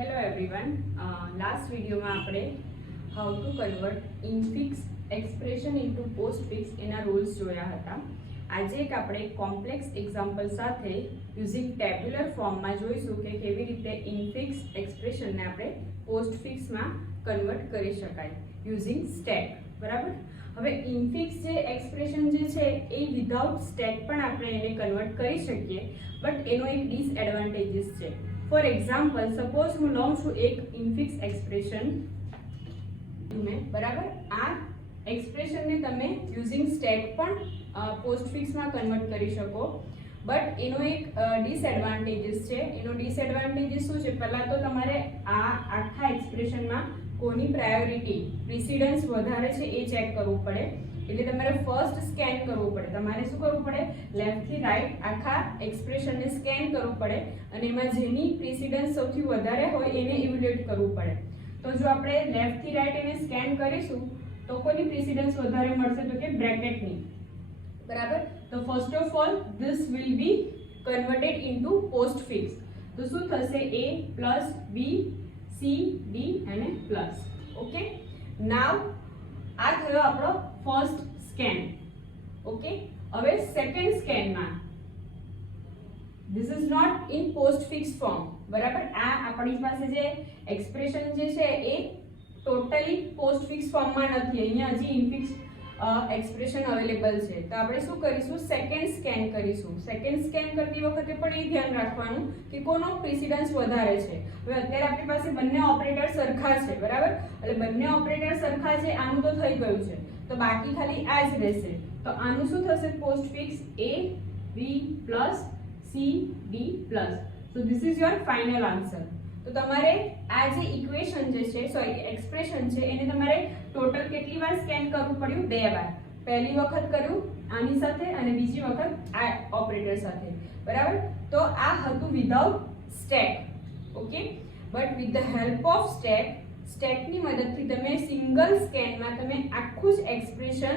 Hello everyone. Last વિડીયોમાં આપણે how to convert infix expression into postfix એના rules જોયા હતા. આજે એક આપણે કોમ્પ્લેક્સ એક્ઝામ્પલ સાથે યુઝિંગ ટેબ્યુલર ફોર્મમાં જોઈશું કે કેવી રીતે ઇનફિક્સ એક્સપ્રેશનને આપણે પોસ્ટફિક્સમાં કન્વર્ટ કરી શકાય યુઝિંગ સ્ટેક. બરાબર. હવે ઇનફિક્સ જે એક્સપ્રેશન જે છે એ વિધાઉટ સ્ટેક પણ આપણે એને કન્વર્ટ કરી શકીએ, બટ એનો એક ડિસએડવાન્ટેજીસ છે. ફોર એક્ઝામ્પલ, સપોઝ હું લઉં છું એક ઇનફિક્સ એક્સપ્રેશન. બરાબર, આ એક્સપ્રેશનને તમે યુઝિંગ સ્ટેક પણ પોસ્ટફિક્સમાં કન્વર્ટ કરી શકો, બટ એનો એક ડિસએડવાન્ટેજીસ છે. એનો ડિસએડવાન્ટેજીસ શું છે? પહેલાં તો તમારે આ આખા એક્સપ્રેશનમાં કોની પ્રાયોરિટી પ્રિસિડન્સ વધારે છે એ ચેક કરવું પડે. એટલે તમારે ફર્સ્ટ સ્કેન કરવું પડે. તમારે શું કરવું પડે? લેફ્ટ થી રાઈટ આખા એક્સપ્રેશનને સ્કેન કરવું પડે અને એમાં જેની પ્રિસિડન્સ સૌથી વધારે હોય એને ઇવેલ્યુએટ કરવું પડે. તો જો આપણે લેફ્ટ થી રાઈટ એને સ્કેન કરીશું તો કોની પ્રિસિડન્સ વધારે મળશે? તો કે બ્રેકેટની. બરાબર. તો first of all this will be converted into postfix. તો શું થશે? A plus B C D અને પ્લસ. ઓકે. નાવ આ થયો આપણો ફર્સ્ટ સ્કેન. ઓકે. હવે સેકન્ડ સ્કેનમાં this is not in postfix form. બરાબર. આ આપણી પાસે જે એક્સપ્રેશન જે છે એ ટોટલી પોસ્ટફિક્સ ફોર્મમાં નથી. અહીંયા હજી ઇનફિક્સ એક્સપ્રેશન અવેલેબલ છે. તો આપણે શું કરીશું? સેકન્ડ સ્કેન કરીશું. સેકન્ડ સ્કેન કરતી વખતે પણ એ ધ્યાન રાખવાનું કે કોનો પ્રિસિડન્સ વધારે છે. હવે અત્યારે આપણી પાસે બંને ઓપરેટર સરખા છે. બરાબર. એટલે બંને ઓપરેટર સરખા છે. આનું તો થઈ ગયું છે, તો બાકી ખાલી આ જ રહેશે. તો આનું શું થશે? Postfix A B plus C D plus. So this is your final answer. તો તમારે આ જે ઇક્વેશન જે છે, સોરી એક્સપ્રેશન છે, એને તમારે ટોટલ કેટલી વાર સ્કેન કરવું પડ્યું? 2 વાર. પહેલી વખત કર્યું આની સાથે અને બીજી વખત આ ઓપરેટર સાથે. બરાબર. તો આ હતું without stack. Okay. But with the help of સ્ટેકની મદદથી તમે સિંગલ સ્કેનમાં તમે આખું જ એક્સપ્રેશન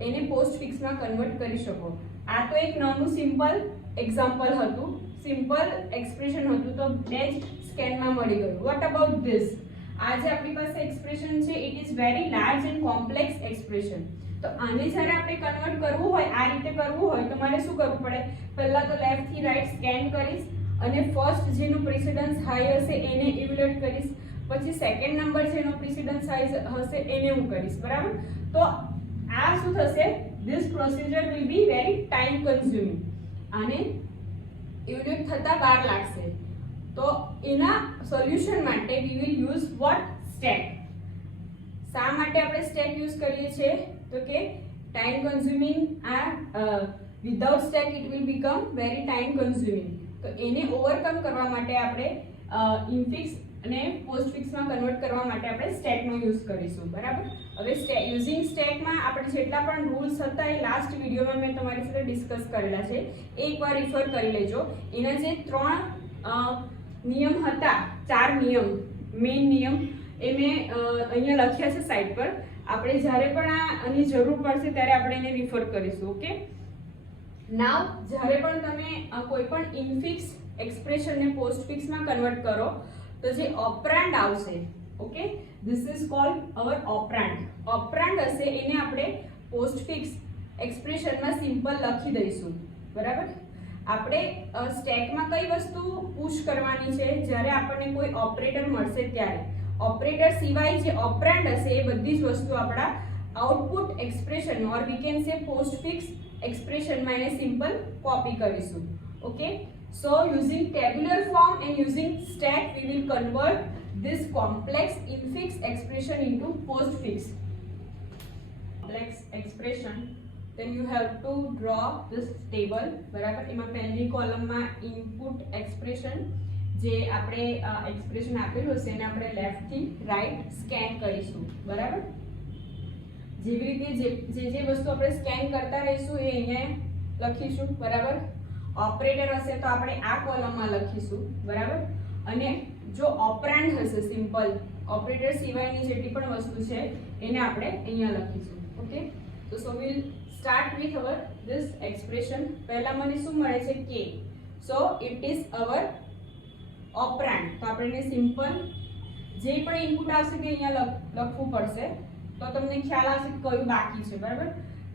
એને પોસ્ટફિક્સમાં કન્વર્ટ કરી શકો. આ તો એક નાનું સિમ્પલ એક્ઝામ્પલ હતું, સિમ્પલ એક્સપ્રેશન હતું, તો બે જ સ્કેનમાં મળી ગયું. What about this? આ જે આપણી પાસે એક્સપ્રેશન છે it is very large and complex expression. તો આને જ્યારે આપણે કન્વર્ટ કરવું હોય, આ રીતે કરવું હોય, તો મારે શું કરવું પડે? પહેલા તો લેફ્ટ થી રાઈટ સ્કેન કરીશ અને ફર્સ્ટ જેનું પ્રિસિડન્સ હાઈ હશે એને ઇવેલ્યુએટ કરીશ, પછી સેકન્ડ નંબર જેનો પ્રિસિડન્સ હાઈ હશે એને હું કરીશ. બરાબર. તો આ શું થશે? This procedure will be very time consuming. આને ઇવેલ્યુએટ થતા વાર લાગશે. તો એના સોલ્યુશન માટે we will use what? Stack. શા માટે આપણે સ્ટેક યુઝ કરીએ છીએ? તો કે ટાઈમ કન્ઝ્યુમિંગ, આ without stack it will become very time consuming. તો એને ઓવરકમ કરવા માટે આપણે ઇનફિક્સ અને પોસ્ટફિક્સમાં કન્વર્ટ કરવા માટે આપણે સ્ટેકનો યુઝ કરીશું. બરાબર. હવે યુઝિંગ સ્ટેકમાં આપણે જેટલા પણ રૂલ્સ હતા એ લાસ્ટ વિડીયોમાં મેં તમારી સાથે ડિસ્કસ કરેલા છે. એકવાર રિફર કરી લેજો. એના જે 3 નિયમ હતા, 4 નિયમ, મેઇન નિયમ, એ મેં અહીંયા લખ્યા છે સાઈડ પર. આપણે જ્યારે પણ આની જરૂર પડશે ત્યારે આપણે એને રિફર કરીશું. ઓકે. નાવ જ્યારે પણ તમે કોઈ પણ ઇનફિક્સ એક્સપ્રેશનને પોસ્ટફિક્સમાં કન્વર્ટ કરો તો જે ઓપરાન્ડ આવશે, okay, this is called hour operand. Operand હશે એને આપણે પોસ્ટફિક્સ એક્સપ્રેશનમાં સિમ્પલ લખી દઈશું. બરાબર. આપણે સ્ટેકમાં કઈ વસ્તુ પુશ કરવાની છે? જ્યારે આપણને કોઈ ઓપરેટર મળશે ત્યારે. ઓપરેટર સિવાય જે ઓપરાન્ડ હશે એ બધી જ વસ્તુ આપણા output expression or we can say postfix એક્સપ્રેશનમાં એને સિમ્પલ કોપી કરીશું. Okay. So using tabular form and using stack we will convert this complex infix expression into postfix complex expression. Then you have to draw this table. બરાબર. એમાં પહેલી કોલમમાં input expression જે આપણે expression આપેલું હશે એને આપણે લેફ્ટ થી રાઈટ સ્કેન કરીશું. બરાબર. જેવી રીતે જે વસ્તુ આપણે સ્કેન કરતા રહીશું એ અહીંયા લખીશું. બરાબર. ઓપરેટર હશે તો આપણે આ કોલમમાં લખીશું. બરાબર. અને જો ઓપરાન્ડ હશે સિમ્પલ ઓપરેટર સિવાયની જેટલી પણ વસ્તુ છે એને આપણે અહીંયા લખીશું. ઓકે. તો so will start with our this expression. પહેલા મને શું મળે છે? K. So it is our operand, તો આપણે સિમ્પલ જે પણ ઇનપુટ આવશે તે અહીંયા લખવું પડશે, તો તમને ખ્યાલ આવશે કે કયું બાકી છે. બરાબર,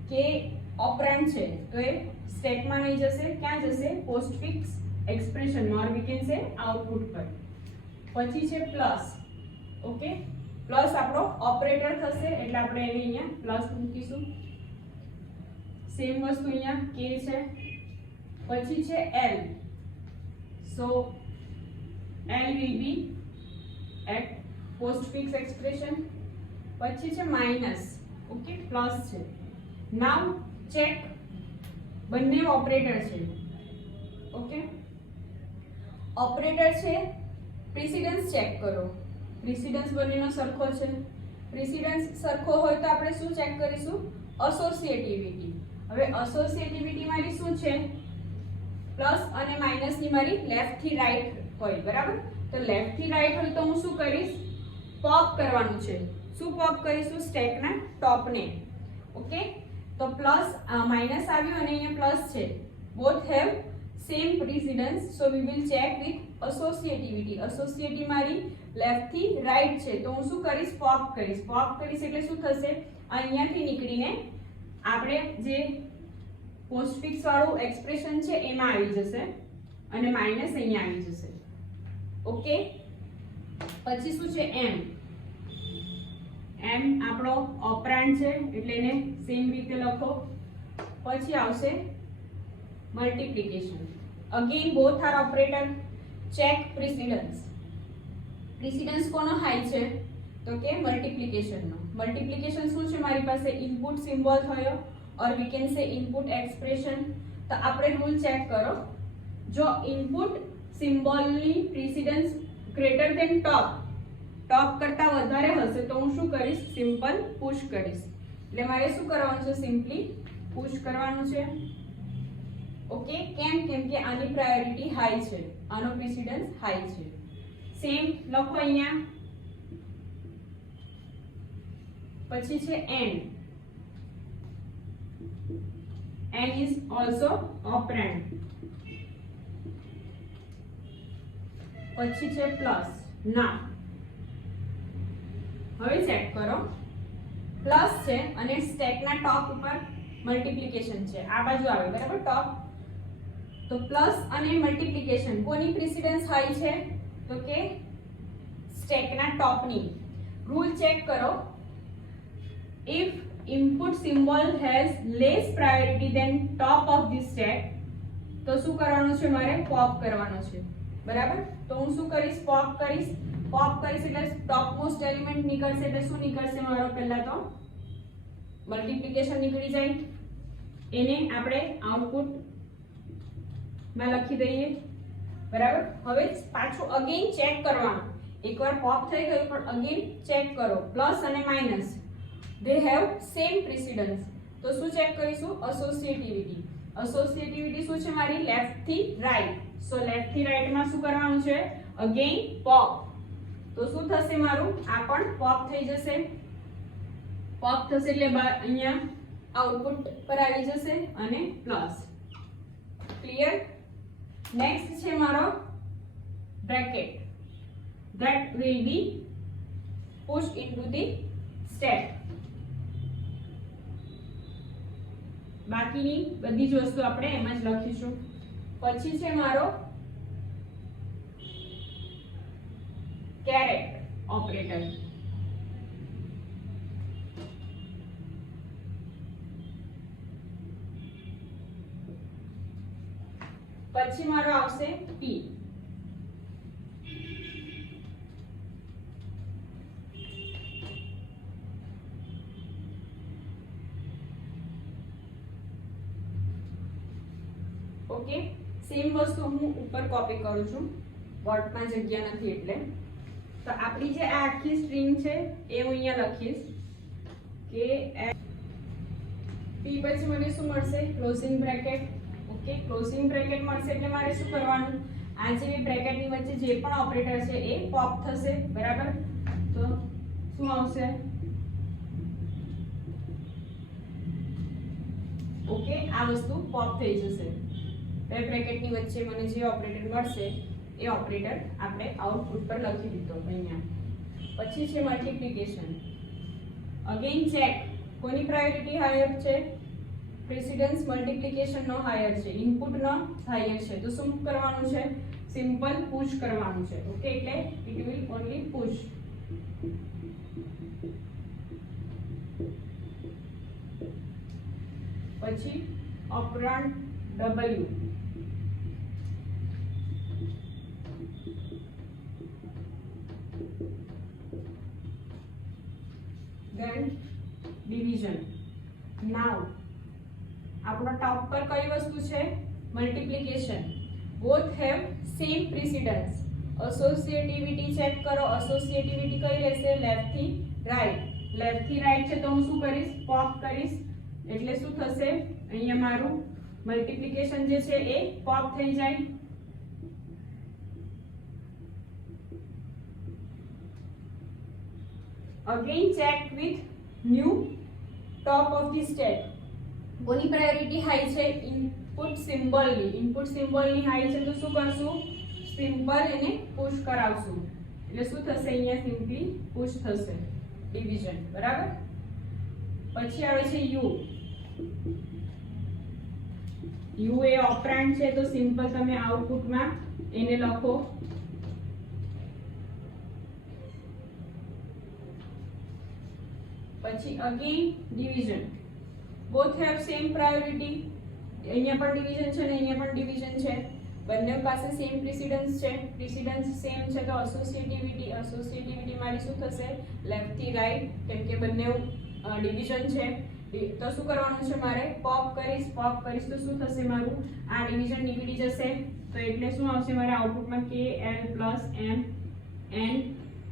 કે ઓપરેન્ડ છે તો એ સ્ટેકમાં નહીં જશે, ક્યાં જશે? પોસ્ટફિક્સ એક્સપ્રેશનમાં, or we can say output પર. પછી છે પ્લસ. ઓકે, પ્લસ આપણો ઓપરેટર થશે એટલે આપણે એને અહીંયા પ્લસ મૂકીશું. સેમ વસ્તુ અહીંયા કે છે. પછી છે L, so L will be at postfix expression. પછી છે માઇનસ. ઓકે, પ્લસ છે. નાઉ ચેક, બંને ઓપરેટર છે. ઓકે, ઓપરેટર છે, પ્રિસિડન્સ ચેક કરો. પ્રિસિડન્સ બંનેનો સરખો છે. પ્રિસિડન્સ સરખો હોય તો આપણે શું ચેક કરીશું? એસોસિએટિવિટી. હવે એસોસિએટિવિટી મારી શું છે? પ્લસ અને માઇનસ ની મારી લેફ્ટ થી રાઈટ હોય. બરાબર, તો લેફ્ટ થી રાઈટ હોય તો હું શું કરીશ? પોપ કરવાનું છે. શું પોપ કરીશું? સ્ટેકના ટોપને. ઓકે, તો પ્લસ માઇનસ આવ્યું અને અહીંયા પ્લસ છે. Both have same precedence, so we will check with associativity. Associative મારી લેફ્ટ થી રાઈટ છે તો હું શું કરીશ? પોપ કરીશ. પોપ કરીશ એટલે શું થશે? અહીંયાથી નીકળીને આપણે જે પોસ્ટફિક્સ વાળું એક્સપ્રેશન છે એમાં આવી જશે અને માઇનસ અહીંયા આવી જશે. ઓકે, પછી શું છે? એમ. એમ આપણો ઓપરેન્ડ છે એટલે એને સેમ રીતે લખો. પછી આવશે multiplication. Again both are operator. Check precedence. Precedence કોનો હાઈ છે? તો કે મલ્ટીપ્લિકેશનનો. મલ્ટીપ્લિકેશન શું છે? મારી પાસે ઇનપુટ સિમ્બોલ થયો or we can say input expression. તો આપણે રૂલ ચેક કરો. જો ઇનપુટ સિમ્બોલની પ્રિસિડન્સ ગ્રેટર ધેન ટોપ કરતા વધારે હશે તો હું શું કરીશ? સિમ્પલ પુશ કરીશ. એટલે મારે શું કરવાનું છે? સિમ્પલી પુશ કરવાનું છે. ઓકે, કેમ? કેમ કે આની પ્રાયોરિટી હાઈ છે, આનો પ્રિસિડન્સ હાઈ છે. સેમ લખો અહીંયા. પછી છે and. And is also operand. પછી છે પ્લસ. ના, હવે ચેક કરો. પ્લસ છે અને સ્ટેકના ટોપ ઉપર મલ્ટીપ્લિકેશન છે, આ બાજુ આવે. બરાબર, ટોપ. તો પ્લસ અને મલ્ટીપ્લિકેશન કોની પ્રિસિડન્સ હાઈ છે? તો કે સ્ટેકના ટોપની. રૂલ ચેક કરો. If input symbol has less priority than top of the stack, તો શું કરવાનું છે? મારે પોપ કરવાનો છે. બરાબર, તો હું શું કરીશ? પોપ કરીશ. પોપ કરીશ એટલે ટોપ મોસ્ટ એલિમેન્ટ નીકળશે. એટલે શું નીકળશે મારો? પહેલા તો મલ્ટીપ્લિકેશન નીકળી જાય. એને આપણે આઉટપુટ માં લખી દઈએ. બરાબર, હવે પાછું અગેન ચેક કરવાનું. એકવાર પોપ થઈ ગયું પણ અગેન ચેક કરો. પ્લસ અને minus they have same precedence. તો શું ચેક કરીશું? એસોસિએટિવિટી. એસોસિએટિવિટી શું છે મારી? લેફ્ટ થી રાઈટ. સો લેફ્ટ થી રાઈટ માં શું કરવાનું છે? Again pop. તો શું થશે મારું? આ પણ પોપ થઈ જશે. પોપ થશે એટલે અહીંયા આઉટપુટ પર આવી જશે અને પ્લસ. ક્લિયર? નેક્સ્ટ છે મારો bracket. that will be pushed into the stack. બાકીની બધી જ વસ્તુ આપણે એમ જ લખીશું. પછી છે મારો કેરેટ ઓપરેટર. પછી મારો આવશે પી. ઓકે, સેમ વસ્તુ હું ઉપર કોપી કરું છું, વર્ડમાં જગ્યા નથી એટલે. તો આપણી જે આ આખી સ્ટ્રિંગ છે એ હું અહીંયા લખીશ કે પી. પછી મને શું મળશે? Closing bracket. Okay, closing bracket મળશે એટલે મારે શું કરવાનું? આ જે બ્રેકેટની વચ્ચે જે પણ ઓપરેટર છે એ પોપ થશે. બરાબર, તો શું આવશે? ઓકે, આ વસ્તુ પોપ થઈ જશે. બે બ્રેકેટની વચ્ચે મને જે ઓપરેટર મળશે એ ઓપરેટર આપણે આઉટપુટ પર લખી દીધો અહીંયા. પછી છે મલ્ટીપ્લિકેશન. અગેન ચેક કોની પ્રાયોરિટી હાયર છે? પ્રેસિડન્સ મલ્ટીપ્લિકેશન નો હાયર છે, ઇનપુટ નો હાયર છે. તો શું કરવાનું છે? સિમ્પલ પુશ કરવાનું છે. ઓકે, એટલે ઇટ વિલ ઓન્લી પુશ. પછી operand W, then division. Now આપણો ટોપ પર કઈ વસ્તુ છે? Multiplication. Both have same precedence. Associativity check કરો. એસોસિએટિવિટી કઈ રહેશે? લેફ્ટ થી રાઈટ. લેફ્ટ થી રાઈટ છે તો હું શું કરીશ? પોપ કરીશ. એટલે શું થશે? અહીંયા મારું મલ્ટીપ્લિકેશન જે છે એ પોપ થઈ જાય. Again check with new top of the stack. કોની પ્રાયોરિટી હાઈ છે? ઇનપુટ સિમ્બોલની. ઇનપુટ સિમ્બોલની હાઈ છે તો શું કરશું? સિમ્પલ એને પુશ કરાવશું. એટલે શું થશે? અહીંયા સિમ્પલી પુશ થશે. ડિવિઝન. બરાબર. પછી આવે છે યુ. યુ એ ઓપરેન્ડ છે તો સિમ્પલ તમે આઉટપુટમાં એને લખો. પછી again division. Both have same priority. અહીંયા પણ ડિવિઝન છે ને અહીંયા પણ ડિવિઝન છે. બંને પાસે સેમ પ્રેસિડન્સ છે. પ્રેસિડન્સ સેમ છે તો એસોસિએટિવિટી. એસોસિએટિવિટી મારી શું થશે? લેફ્ટ થી રાઈટ. કેમ કે બંને ડિવિઝન છે તો શું કરવાનું છે મારે? પોપ કરીશ. પોપ કરીશ તો શું થશે મારું? આ ડિવિઝન નીકળી જશે. તો એટલે શું આવશે મારા આઉટપુટમાં? k l plus m n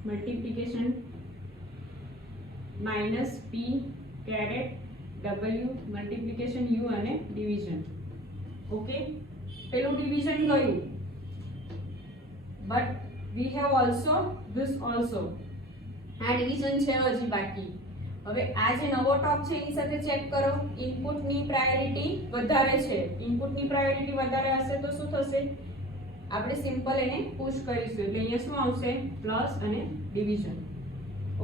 multiplication minus p caret w multiplication u અને ડિવિઝન. ઓકે, પેલું ડિવિઝન ગયું, but we have also this also. આ ડિવિઝન છે હજી બાકી. હવે આ જે નવો ટોપ છે એની સાથે ચેક કરો. ઇનપુટની પ્રાયોરિટી વધારે છે. ઇનપુટની પ્રાયોરિટી વધારે હશે તો શું થશે? આપણે સિમ્પલ એને પુશ કરીશું. એટલે અહીંયા શું આવશે? પ્લસ અને ડિવિઝન.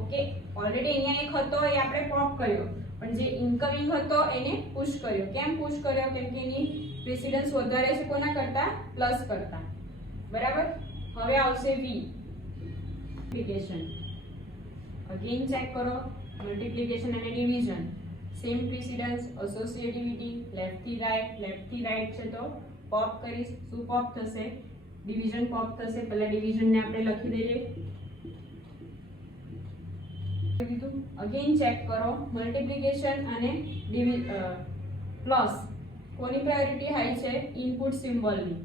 ઓકે, ઓલરેડી અહીંયા એક હતો એ આપણે પોપ કર્યો, પણ જે ઇનકમિંગ હતો એને પુશ કર્યો. કેમ પુશ કર્યો? કેમ કે એની પ્રેસિડન્સ વધારે છે કોના કરતા? પ્લસ કરતા. બરાબર. હવે આવશે વી મલ્ટીપ્લિકેશન. અગેન ચેક કરો. મલ્ટીપ્લિકેશન અને ડિવિઝન સેમ પ્રેસિડન્સ. એસોસિએટિવિટી લેફ્ટ થી રાઈટ છે તો પોપ કરીશ. શું પોપ થશે? ડિવિઝન પોપ થશે. પહેલા ડિવિઝન ને આપણે લખી દઈએ. અગેન ચેક કરો. મલ્ટીપ્લિકેશન અને પ્લસ કોની પ્રાયોરિટી હાઈ છે? ઇનપુટ સિમ્બોલની.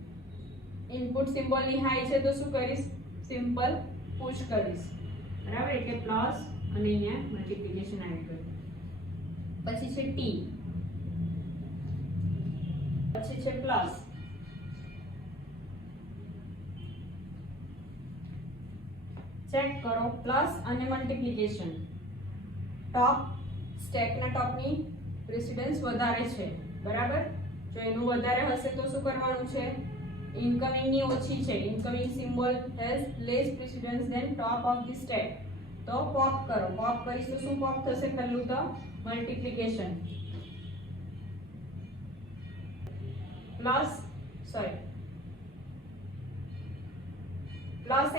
ઇનપુટ સિમ્બોલની હાઈ છે તો શું કરીશ? સિમ્પલ પુશ કરીશ. બરાબર. એટલે પ્લસ અને અહીંયા મલ્ટીપ્લિકેશન એડ કર્યું. પછી છે t, પછી છે પ્લસ. ચેક કરો. પ્લસ અને મલ્ટીપ્લિકેશન. ટોપ સ્ટેકના ટોપની પ્રેસિડન્સ વધારે છે. બરાબર. જો એનું વધારે હશે તો શું કરવાનું છે? ઇનકમિંગની ઓછી છે. Incoming symbol has less precedence than top of the stack. તો પોપ કરો. પોપ કરીશ તો શું પોપ થશે? પહેલું તો multiplication. Plus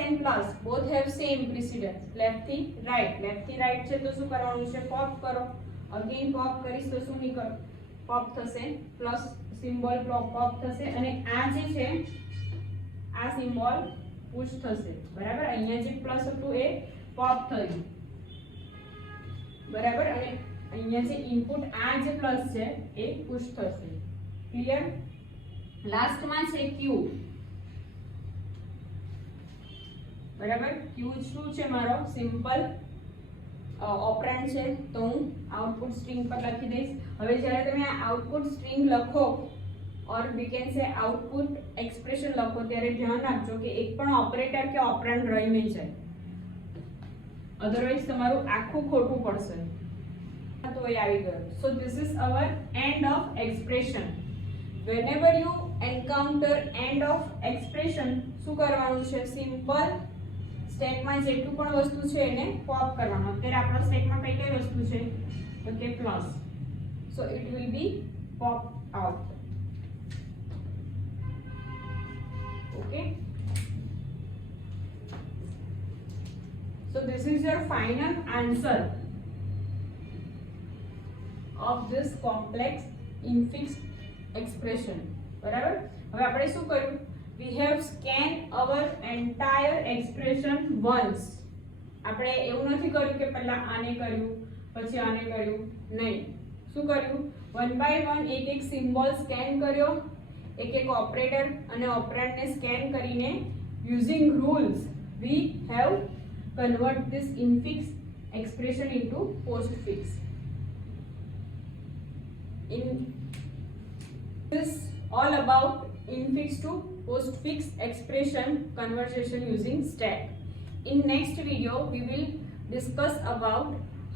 and plus both have same precedence. Left થી રાઈટ છે તો શું કરવાનું છે? પોપ કરો. અગેન પોપ કરીશ તો શું નીકળ? પોપ થશે. પ્લસ સિમ્બોલ પોપ થશે અને આ જે છે આ સિમ્બોલ પુશ થશે. બરાબર. અહીંયા જે પ્લસ હતું એ પોપ થયું. બરાબર. અને અહીંયા જે ઇનપુટ આ જે પ્લસ છે એ પુશ થશે. ક્લિયર. લાસ્ટમાં છે ક્યુ. બરાબર. ક્યુ શું છે મારો? સિમ્પલ ઓપરેન્ડ છે તો હું આઉટપુટ સ્ટ્રિંગ પર લખી દઈશ. હવે જ્યારે તમે આ આઉટપુટ સ્ટ્રિંગ લખો or we can say output expression લખો ત્યારે ધ્યાન આપજો કે એક પણ ઓપરેટર કે ઓપરેન્ડ રહી નહીં જાય. અધરવાઇઝ તમારું આખું ખોટું પડશે. તો એ આવી ગયું. So this is our end of expression. whenever you encounter counter end of expression શું કરવાનું છે? સિમ્પલ સ્ટેકમાં જેટલું પણ વસ્તુ છે એને પોપ કરવાનું. અત્યારે આપણા સ્ટેકમાં કઈ કઈ વસ્તુ છે? તો કે plus. So it will be pop out. Okay, so this is your final answer of this complex infix expression. બરાબર. હવે આપણે શું કર્યું? we have scanned our entire expression once. આપણે એવું નથી કર્યું કે પહેલા આને કર્યું પછી આને કર્યું, નહીં. શું કર્યું? વન બાય વન એક એક સિમ્બોલ સ્કેન કર્યો, એક એક ઓપરેટર અને ઓપરેન્ડને સ્કેન કરીને using rules we have convert this infix expression into postfix. In this all about infix to postfix expression conversion using stack. In next video we will discuss about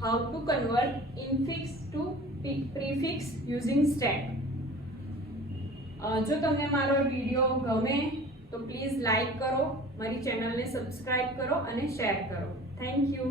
how to convert infix to prefix using stack. જો તમને મારો video ગમે તો please like કરો, મારી ચેનલને subscribe કરો અને શેર કરો. Thank you.